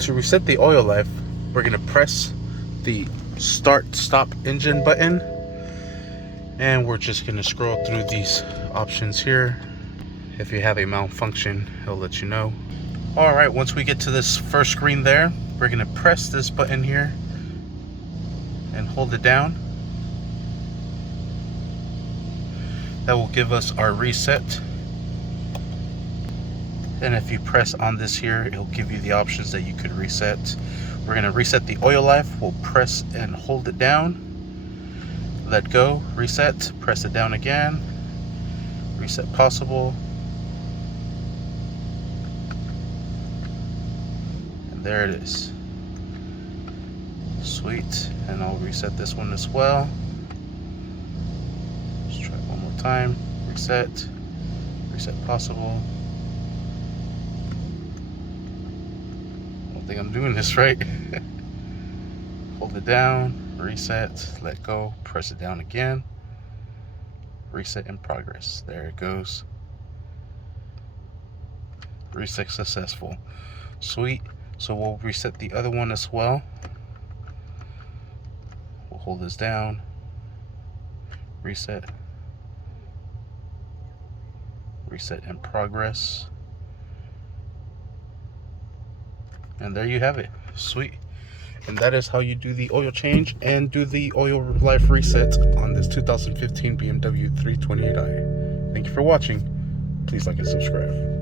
To reset the oil life, we're going to press the start stop engine button, and we're just going to scroll through these options here. If you have a malfunction, it'll let you know. Alright, once we get to this first screen there, we're going to press this button here and hold it down. That will give us our reset. And if you press on this here, it'll give you the options that you could reset. We're going to reset the oil life. We'll press and hold it down. Let go, reset, press it down again. Reset possible. And there it is. Sweet. And I'll reset this one as well. Let's try it one more time. Reset. Reset possible. I don't think I'm doing this right. Hold it down, reset, let go, press it down again. Reset in progress. There it goes. Reset successful. Sweet. So we'll reset the other one as well. We'll hold this down. Reset. Reset in progress. And there you have it. Sweet. And that is how you do the oil change and do the oil life reset on this 2015 BMW 328i. Thank you for watching. Please like and subscribe.